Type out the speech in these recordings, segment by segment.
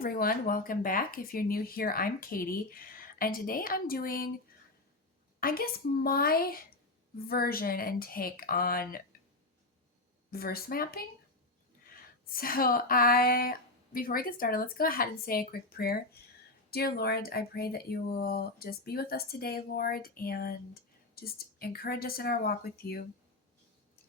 everyone, welcome back. If you're new here, I'm Katie, and today I'm doing, my version and take on verse mapping. Before we get started, let's go ahead and say a quick prayer. Dear Lord, I pray that you will just be with us today, Lord, and just encourage us in our walk with you.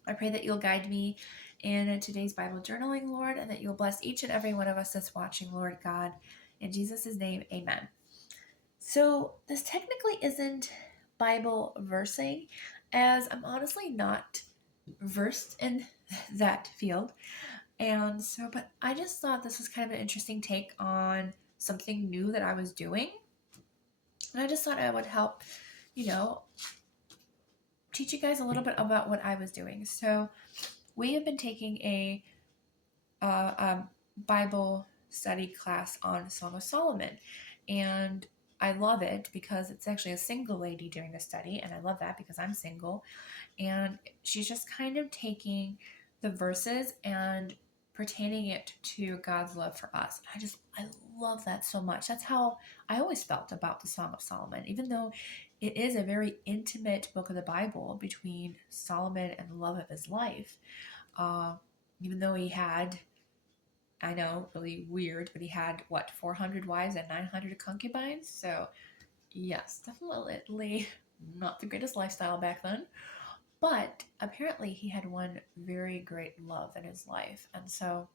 I pray that you'll guide me in today's Bible journaling, Lord, and that you'll bless each and every one of us that's watching, Lord God. In Jesus' name, amen. So this technically isn't Bible versing, as I'm honestly not versed in that field. But I just thought this was kind of an interesting take on something new that I was doing. And I just thought I would help, teach you guys a little bit about what I was doing. So we have been taking a Bible study class on Song of Solomon, and I love it because it's actually a single lady doing the study, and I love that because I'm single, and she's just kind of taking the verses and pertaining it to God's love for us. I love that so much. That's how I always felt about the Song of Solomon, even though it is a very intimate book of the Bible between Solomon and the love of his life. Even though he had, I know, really weird, but he had, 400 wives and 900 concubines? So, yes, definitely not the greatest lifestyle back then. But apparently he had one very great love in his life. And so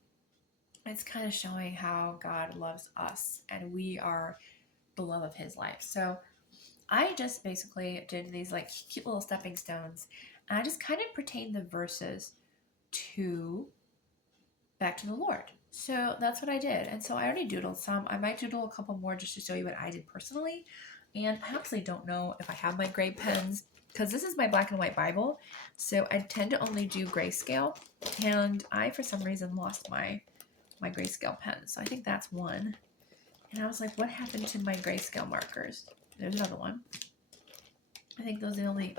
it's kind of showing how God loves us and we are the love of his life. So I just basically did these like cute little stepping stones, and I just kind of pertained the verses back to the Lord. So that's what I did. And so I already doodled some. I might doodle a couple more just to show you what I did personally. And I honestly don't know if I have my gray pens, because this is my black and white Bible. So I tend to only do grayscale. And I, for some reason, lost my grayscale pen. So I think that's one. And I was like, what happened to my grayscale markers? There's another one. I think those are the only,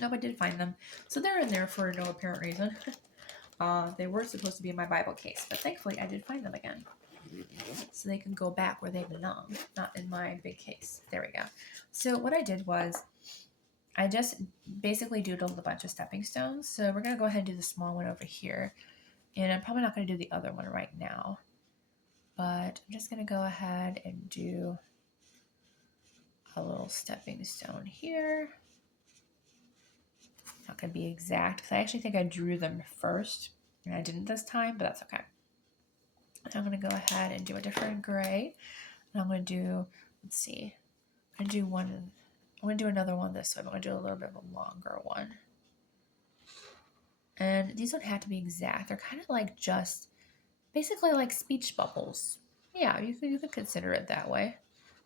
no, I did find them. So they're in there for no apparent reason. They were supposed to be in my Bible case, but thankfully I did find them again. So they can go back where they belong, not in my big case. There we go. So what I did was I just basically doodled a bunch of stepping stones. So we're going to go ahead and do the small one over here. And I'm probably not going to do the other one right now. But I'm just going to go ahead and do a little stepping stone here. Not going to be exact, because I actually think I drew them first. And I didn't this time, but that's okay. I'm going to go ahead and do a different gray. And I'm going to do, let's see, I'm going to do another one this way. I'm going to do a little bit of a longer one. And these don't have to be exact. They're kind of like just basically like speech bubbles. Yeah, you could consider it that way.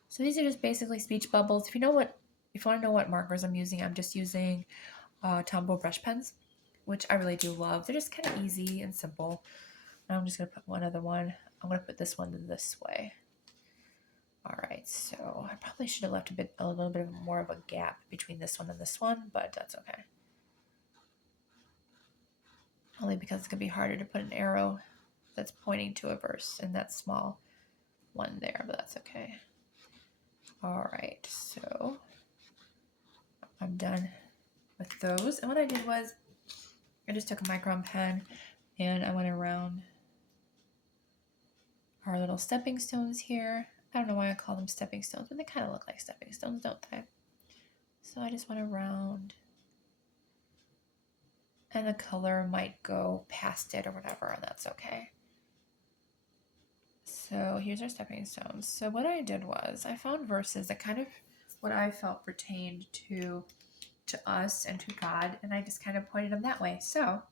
So these are just basically speech bubbles. If you want to know what markers I'm using, I'm just using Tombow brush pens, which I really do love. They're just kind of easy and simple. I'm just going to put one other one. I'm going to put this one this way. All right, so I probably should have left a little bit more of a gap between this one and this one, but that's okay. Only because it's going to be harder to put an arrow that's pointing to a verse in that small one there, but that's okay. All right, so I'm done with those. And what I did was I just took a micron pen and I went around our little stepping stones here. I don't know why I call them stepping stones, but they kind of look like stepping stones, don't they? So I just went around, and the color might go past it or whatever, and that's okay. So here's our stepping stones. So what I did was I found verses that kind of what I felt pertained to us and to God, and I just kind of pointed them that way. So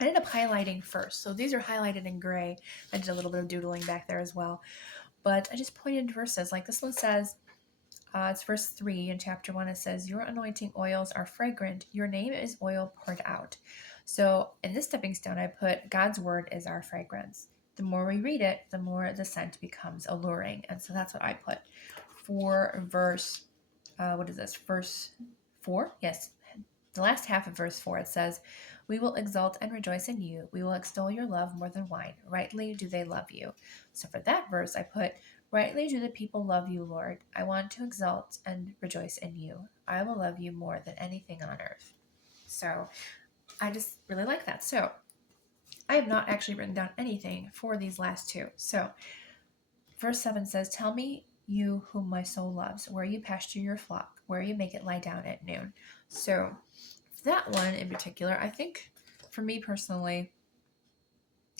I ended up highlighting first. So these are highlighted in gray. I did a little bit of doodling back there as well. But I just pointed verses. Like this one says, it's verse 3 in chapter 1. It says, your anointing oils are fragrant. Your name is oil poured out. So in this stepping stone, I put God's word is our fragrance. The more we read it, the more the scent becomes alluring. And so that's what I put for verse, verse 4? Yes. the last half of verse 4, it says, "We will exult and rejoice in you. We will extol your love more than wine. Rightly do they love you." So for that verse, I put, "Rightly do the people love you, Lord. I want to exalt and rejoice in you. I will love you more than anything on earth." So I just really like that. So I have not actually written down anything for these last two. So verse 7 says, "Tell me, you whom my soul loves, where you pasture your flock, where you make it lie down at noon." So that one in particular, I think for me personally,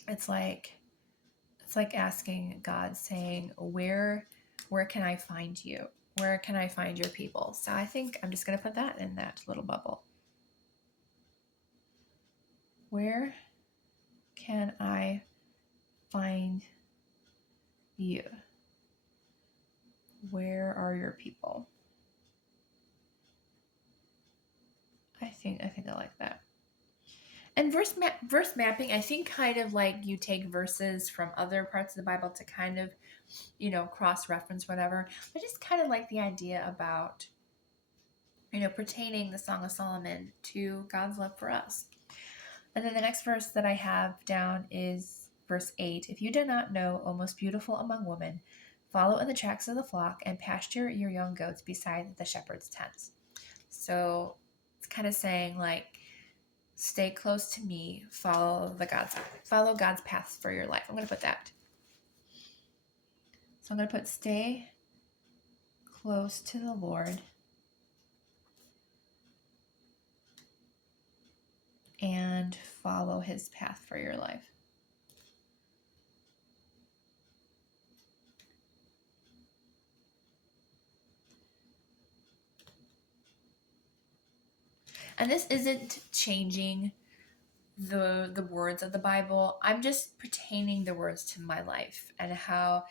it's like asking God, saying, where can I find you? Where can I find your people? So I think I'm just going to put that in that little bubble. Where can I find you? Where are your people? I think I like that. And verse mapping, I think kind of like you take verses from other parts of the Bible to kind of, cross-reference whatever. I just kind of like the idea about, pertaining the Song of Solomon to God's love for us. And then the next verse that I have down is verse 8. "If you do not know, O most beautiful among women, follow in the tracks of the flock and pasture your young goats beside the shepherd's tents." So it's kind of saying like, stay close to me, follow God's path for your life. I'm going to put that. So I'm going to put stay close to the Lord and follow his path for your life. And this isn't changing the words of the Bible. I'm just pertaining the words to my life and how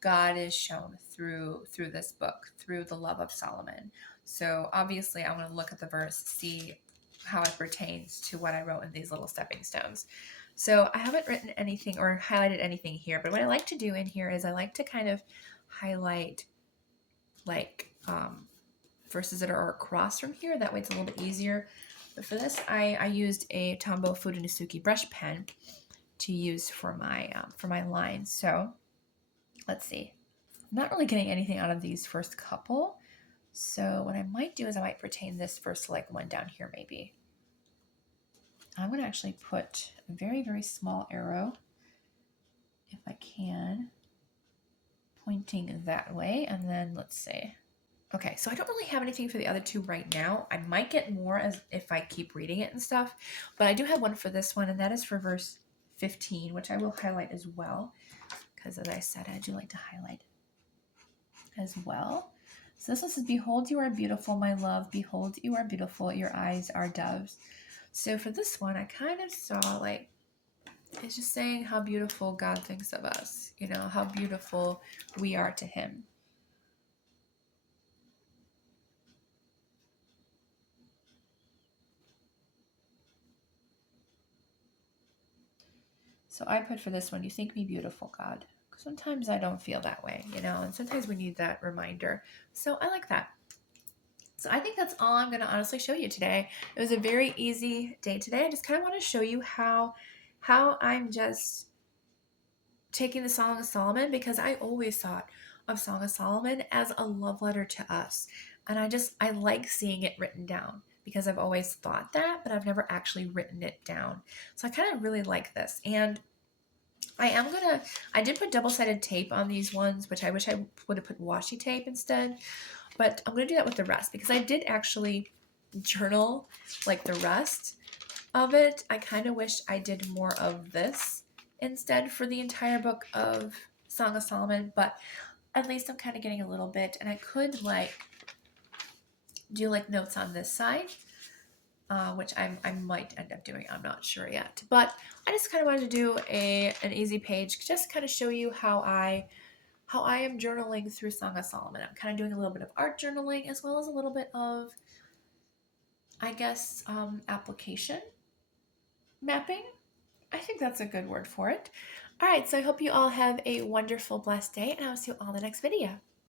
God is shown through this book, through the love of Solomon. So obviously I'm going to look at the verse, see how it pertains to what I wrote in these little stepping stones. So I haven't written anything or highlighted anything here, but what I like to do in here is I like to kind of highlight like verses that are across from here. That way it's a little bit easier. But for this, I used a Tombow Fudenosuke brush pen to use for my lines. So let's see. I'm not really getting anything out of these first couple. So what I might do is I might pertain this first like one down here maybe. I'm going to actually put a very, very small arrow, if I can, pointing that way. And then let's see. Okay, so I don't really have anything for the other two right now. I might get more as if I keep reading it and stuff, but I do have one for this one, and that is for verse 15, which I will highlight as well, because as I said, I do like to highlight as well. So this one says, "Behold, you are beautiful, my love. Behold, you are beautiful. Your eyes are doves." So for this one, I kind of saw like, it's just saying how beautiful God thinks of us, how beautiful we are to him. So I put for this one, "You think me beautiful, God." Sometimes I don't feel that way, and sometimes we need that reminder. So I like that. So I think that's all I'm going to honestly show you today. It was a very easy day today. I just kind of want to show you how I'm just taking the Song of Solomon, because I always thought of Song of Solomon as a love letter to us. And I like seeing it written down, because I've always thought that, but I've never actually written it down. So I kind of really like this. And I did put double-sided tape on these ones, which I wish I would have put washi tape instead, but I'm going to do that with the rest, because I did actually journal like the rest of it. I kind of wish I did more of this instead for the entire book of Song of Solomon, but at least I'm kind of getting a little bit, and I could like do like notes on this side, which I might end up doing. I'm not sure yet. But I just kind of wanted to do an easy page, just kind of show you how I am journaling through Song of Solomon. I'm kind of doing a little bit of art journaling, as well as a little bit of, I guess, application mapping. I think that's a good word for it. All right, so I hope you all have a wonderful, blessed day, and I'll see you all in the next video.